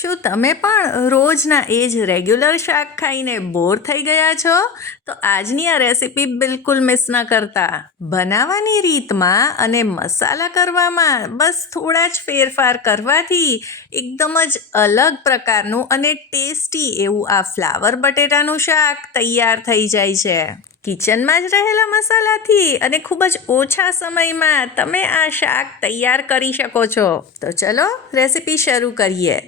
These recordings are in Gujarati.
શું તમે પણ રોજના એ જ રેગ્યુલર શાક ખાઈને બોર થઈ ગયા છો? તો આજની આ રેસિપી બિલકુલ મિસ ન કરતા. બનાવવાની રીતમાં અને મસાલા કરવામાં બસ થોડા જ ફેરફાર કરવાથી એકદમ જ અલગ પ્રકારનું અને ટેસ્ટી એવું આ ફ્લાવર બટેટાનું શાક તૈયાર થઈ જાય છે. કિચનમાં જ રહેલા મસાલાથી અને ખૂબ જ ઓછા સમયમાં તમે આ શાક તૈયાર કરી શકો છો. તો ચલો રેસીપી શરૂ કરીએ.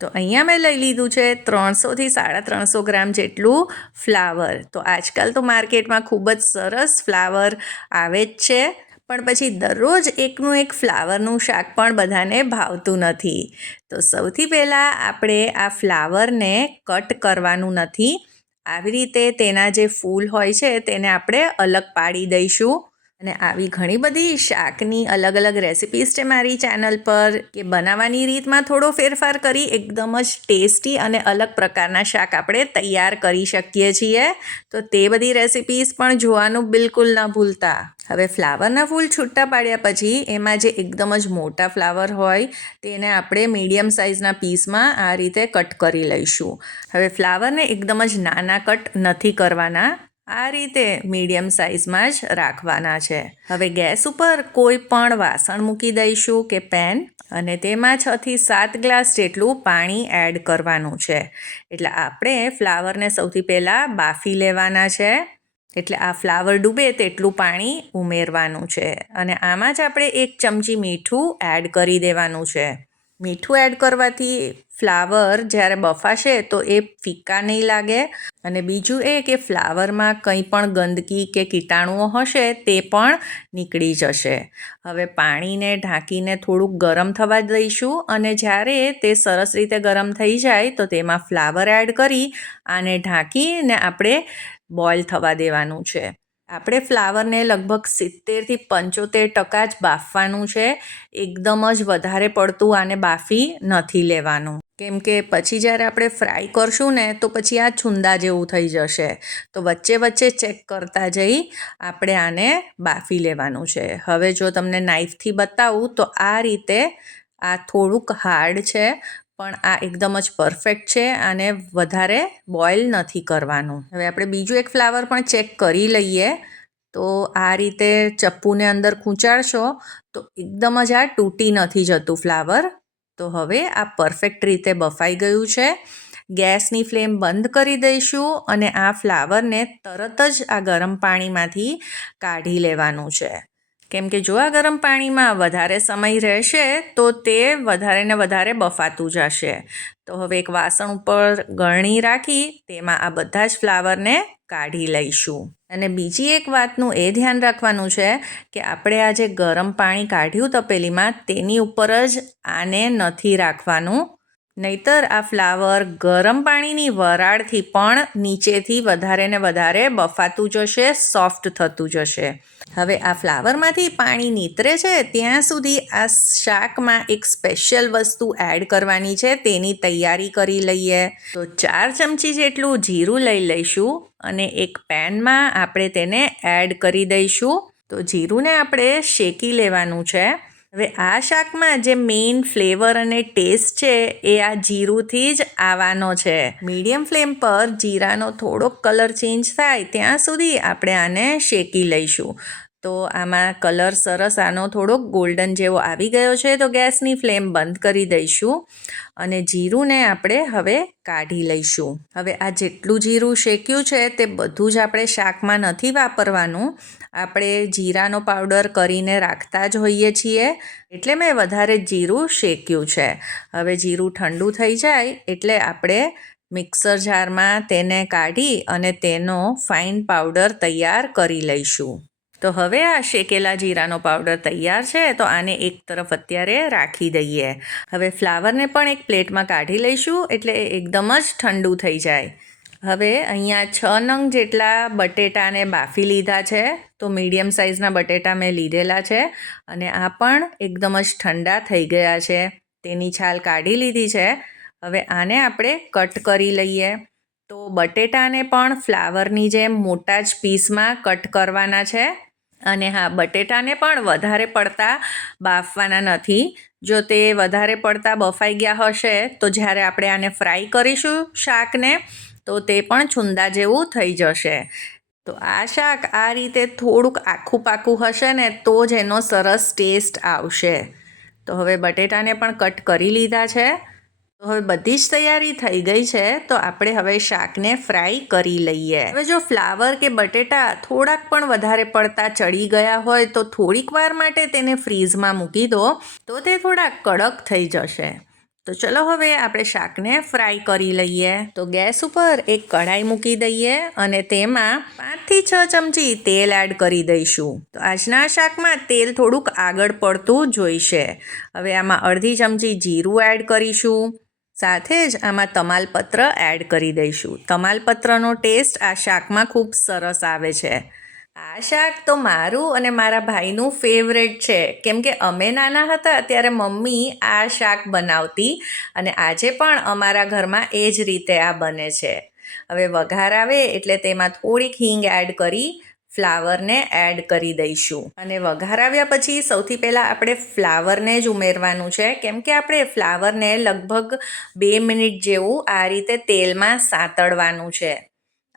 તો અહીંયા મેં લઈ લીધું છે ત્રણસોથી સાડા ત્રણસો ગ્રામ જેટલું ફ્લાવર. તો આજકાલ તો માર્કેટમાં ખૂબ જ સરસ ફ્લાવર આવે જ છે, પણ પછી દરરોજ એકનું એક ફ્લાવરનું શાક પણ બધાને ભાવતું નથી. તો સૌથી પહેલાં આપણે આ ફ્લાવરને કટ કરવાનું નથી. આવી રીતે તેના જે ફૂલ હોય છે તેને આપણે અલગ પાડી દઈશું. અને આવી ઘણી બધી શાકની અલગ અલગ રેસિપીઝ છે મારી ચેનલ પર કે બનાવવાની રીતમાં થોડો ફેરફાર કરી એકદમ જ ટેસ્ટી અને અલગ પ્રકારના શાક આપણે તૈયાર કરી શકીએ છીએ. તો તે બધી રેસિપીઝ પણ જોવાનું બિલકુલ ન ભૂલતા. હવે ફ્લાવરના ફૂલ છૂટા પાડ્યા પછી એમાં જે એકદમ જ મોટા ફ્લાવર હોય તેને આપણે મીડિયમ સાઇઝના પીસમાં આ રીતે કટ કરી લઈશું. હવે ફ્લાવરને એકદમ જ નાના કટ નથી કરવાના. આ રીતે મીડિયમ સાઇઝમાં જ રાખવાના છે. હવે ગેસ ઉપર કોઈ પણ વાસણ મૂકી દઈશું કે પેન અને તેમાં છથી સાત ગ્લાસ જેટલું પાણી એડ કરવાનું છે. એટલે આપણે ફ્લાવરને સૌથી પહેલાં બાફી લેવાના છે. એટલે આ ફ્લાવર ડૂબે તેટલું પાણી ઉમેરવાનું છે. અને આમાં જ આપણે એક ચમચી મીઠું એડ કરી દેવાનું છે. મીઠું એડ કરવાથી ફ્લાવર જ્યારે બફાશે તો એ ફિક્કા નહીં લાગે. અને બીજું એ કે ફ્લાવરમાં કંઈ પણ ગંદકી કે કીટાણુઓ હશે તે પણ નીકળી જશે. હવે પાણીને ઢાંકીને થોડુંક ગરમ થવા દઈશું અને જ્યારે તે સરસ રીતે ગરમ થઈ જાય તો તેમાં ફ્લાવર એડ કરી આને ઢાંકીને આપણે બોઇલ થવા દેવાનું છે. આપણે ફ્લાવરને લગભગ સિત્તેરથી પંચોતેર ટકા જ બાફવાનું છે. એકદમ જ વધારે પડતું આને બાફી નથી લેવાનું. કેમ કે પછી જ્યારે આપણે ફ્રાય કરશું ને, તો પછી આ છુંદા જેવું થઈ જશે. તો વચ્ચે વચ્ચે ચેક કરતા જઈ આપણે આને બાફી લેવાનું છે. હવે જો તમને નાઈફથી બતાવું, તો આ રીતે આ થોડુંક હાર્ડ છે. પણ આ એકદમ જ પરફેક્ટ છે અને વધારે બોઇલ નથી કરવાનું. હવે આપણે બીજું એક ફ્લાવર પણ ચેક કરી લઈએ. તો આ રીતે ચપ્પુને અંદર ખૂંચાડશો તો એકદમ જ આ તૂટી નથી જતું ફ્લાવર તો હવે આ પરફેક્ટ રીતે બફાઈ ગયું છે. ગેસની ફ્લેમ બંધ કરી દઈશું અને આ ફ્લાવરને તરત જ આ ગરમ પાણીમાંથી કાઢી લેવાનું છે. કેમ કે જો આ ગરમ પાણીમાં વધારે સમય રહેશે, તો તે વધારે ને વધારે બફાતું જશે. તો હવે એક વાસણ ઉપર ગળણી રાખી, તેમાં આ બધા જ ફ્લાવરને કાઢી લઈશું. અને બીજી એક વાતનું એ ધ્યાન રાખવાનું છે કે આપણે આ જે ગરમ પાણી કાઢ્યું તપેલીમાં, તેની ઉપર જ આને નથી રાખવાનું. નહીતર આ ફ્લાવર ગરમ પાણીની વરાળથી પણ નીચેથી વધારે ને વધારે બફાતું જશે, સોફ્ટ થતું જશે. હવે આ ફ્લાવરમાંથી પાણી નીતરે છે, ત્યાં સુધી આ શાકમાં એક સ્પેશિયલ વસ્તુ એડ કરવાની છે, તેની તૈયારી કરી લઈએ. તો ચાર ચમચી જેટલું જીરું લઈ લઈશું અને એક પેનમાં આપણે તેને એડ કરી દઈશું. તો જીરુંને આપણે શેકી લેવાનું છે. હવે આ શાકમાં જે મેઇન ફ્લેવર અને ટેસ્ટ છે, એ આ જીરુંથી જ આવવાનો છે. મીડિયમ ફ્લેમ પર જીરાનો થોડોક કલર ચેન્જ થાય, ત્યાં સુધી આપણે આને શેકી લઈશું. તો આમાં કલર સરસ, આનો થોડોક ગોલ્ડન જેવો આવી ગયો છે, તો ગેસની ફ્લેમ બંધ કરી દઈશું. અને જીરુંને આપણે હવે કાઢી લઈશું. હવે આ જેટલું જીરું શેક્યું છે, તે બધું જ આપણે શાકમાં નથી વાપરવાનું. આપણે જીરાનો પાવડર કરીને રાખતા જ હોઈએ છીએ, એટલે મેં વધારે જીરું શેક્યું છે. હવે જીરું ઠંડુ થઈ જાય, એટલે આપણે મિક્સર જારમાં તેને કાઢી અને તેનો ફાઇન પાવડર તૈયાર કરી લઈશું. તો હવે આ શેકેલા જીરાનો પાવડર તૈયાર છે, તો આને એક તરફ અત્યારે રાખી દઈએ. હવે ફ્લાવરને પણ એક પ્લેટમાં કાઢી લઈશું, એટલે એકદમ જ ઠંડુ થઈ જાય. હવે અહીંયા છ નંગ જેટલા બટેટાને બાફી લીધા છે, તો મીડિયમ સાઇઝના બટેટા મેં લીધેલા છે, અને આ પણ એકદમ જ ઠંડા થઈ ગયા છે. તેની છાલ કાઢી લીધી છે. હવે આને આપણે કટ કરી લઈએ. તો બટેટાને પણ ફ્લાવરની જેમ મોટા જ પીસમાં કટ કરવાના છે. અને હા, બટેટાને પણ વધારે પડતા બાફવાના નથી. જો તે વધારે પડતા બફાઈ ગયા હશે, તો જ્યારે આપણે આને ફ્રાય કરીશું શાકને, તો તે પણ છુંદા જેવું થઈ જશે. તો આ શાક આ રીતે થોડુંક આખું પાકું હશે ને, તો જ એનો સરસ ટેસ્ટ આવશે. તો હવે બટેટાને પણ કટ કરી લીધા છે. હવે બધી જ તૈયારી થઈ ગઈ છે, તો આપણે હવે શાકને ફ્રાય કરી લઈએ. હવે જો ફ્લાવર કે બટેટા થોડાક પણ વધારે પડતા ચડી ગયા હોય, તો થોડીક વાર માટે તેને ફ્રીઝમાં મૂકી દો, તો તે થોડાક કડક થઈ જશે. તો ચલો હવે આપણે શાકને ફ્રાય કરી લઈએ. તો ગેસ ઉપર એક કઢાઈ મૂકી દઈએ અને તેમાં પાંચથી છ ચમચી તેલ એડ કરી દઈશું. તો આજના શાકમાં તેલ થોડુંક આગળ પડતું જોઈશે. હવે આમાં અડધી ચમચી જીરું એડ કરીશું. સાથે જ આમાં તમાલપત્ર એડ કરી દઈશું. તમાલપત્રનો ટેસ્ટ આ શાકમાં ખૂબ સરસ આવે છે. આ શાક તો મારું અને મારા ભાઈનું ફેવરેટ છે. કેમ કે અમે નાના હતા ત્યારે મમ્મી આ શાક બનાવતી અને આજે પણ અમારા ઘરમાં એ જ રીતે આ બને છે. હવે વઘાર આવે એટલે તેમાં થોડીક હિંગ એડ કરી ફ્લાવરને એડ કરી દઈશું. અને વઘાર આવ્યા પછી સૌથી પહેલાં આપણે ફ્લાવરને જ ઉમેરવાનું છે. કેમ કે આપણે ફ્લાવરને લગભગ બે મિનિટ જેવું આ રીતે તેલમાં સાંતળવાનું છે.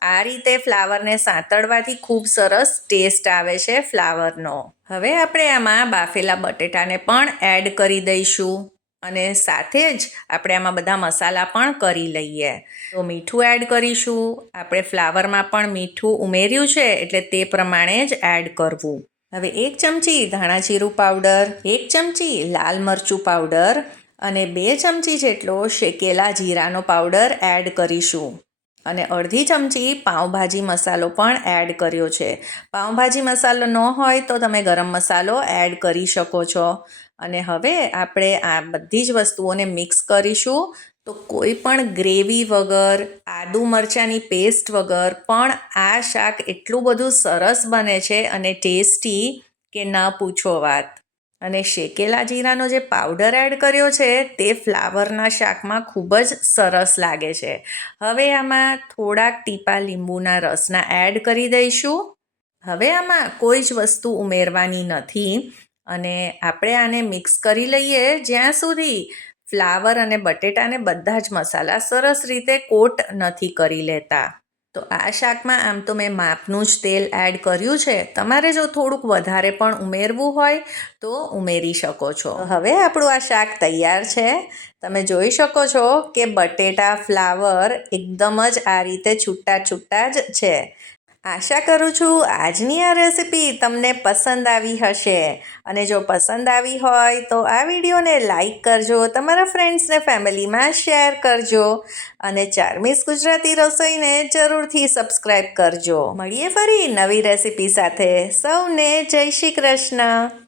આ રીતે ફ્લાવરને સાંતળવાથી ખૂબ સરસ ટેસ્ટ આવે છે ફ્લાવરનો. હવે આપણે આમાં બાફેલા બટેટાને પણ એડ કરી દઈશું. અને સાથે જ આપણે આમાં બધા મસાલા પણ કરી લઈએ. તો મીઠું એડ કરીશું. આપણે ફ્લાવરમાં પણ મીઠું ઉમેર્યું છે એટલે તે પ્રમાણે જ એડ કરવું. હવે એક ચમચી ધાણા જીરું પાવડર એક ચમચી લાલ મરચું પાવડર અને બે ચમચી જેટલો શેકેલા જીરાનો પાવડર એડ કરીશું. અને અડધી ચમચી પાઉંભાજી મસાલો પણ એડ કર્યો છે. પાઉંભાજી મસાલો ન હોય તો તમે ગરમ મસાલો એડ કરી શકો છો. અને હવે આપણે આ બધી જ વસ્તુઓને મિક્સ કરીશું. તો કોઈ પણ ગ્રેવી વગર, આદુ મરચાંની પેસ્ટ વગર પણ આ શાક એટલું બધું સરસ બને છે અને ટેસ્ટી કે ન પૂછો વાત. અને શેકેલા જીરાનો જે પાવડર એડ કર્યો છે તે ફ્લાવરના શાકમાં ખૂબ જ સરસ લાગે છે. હવે આમાં થોડાક ટીપા લીંબુના રસના એડ કરી દઈશું. હવે આમાં કોઈ જ વસ્તુ ઉમેરવાની નથી. અને આપણે આને મિક્સ કરી લઈએ જ્યાં સુધી ફ્લાવર અને બટેટાને બધા જ મસાલા સરસ રીતે કોટ નથી કરી લેતા. તો આ શાકમાં આમ તો મેં માપનું જ તેલ એડ કર્યું છે. તમારે જો થોડુંક વધારે પણ ઉમેરવું હોય તો ઉમેરી શકો છો. હવે આપણું આ શાક તૈયાર છે. તમે જોઈ શકો છો કે બટેટા, ફ્લાવર એકદમ જ આ રીતે છૂટા છૂટા જ છે. આશા કરું છું આજની આ રેસિપી તમને પસંદ આવી હશે. અને જો પસંદ આવી હોય તો આ વિડીયોને લાઈક કરજો, તમારા ફ્રેન્ડ્સને ફેમિલીમાં શેર કરજો અને ચારમીસ ગુજરાતી રસોઈને જરૂરથી સબસ્ક્રાઈબ કરજો. મળીએ ફરી નવી રેસિપી સાથે. સૌને જય શ્રી કૃષ્ણ.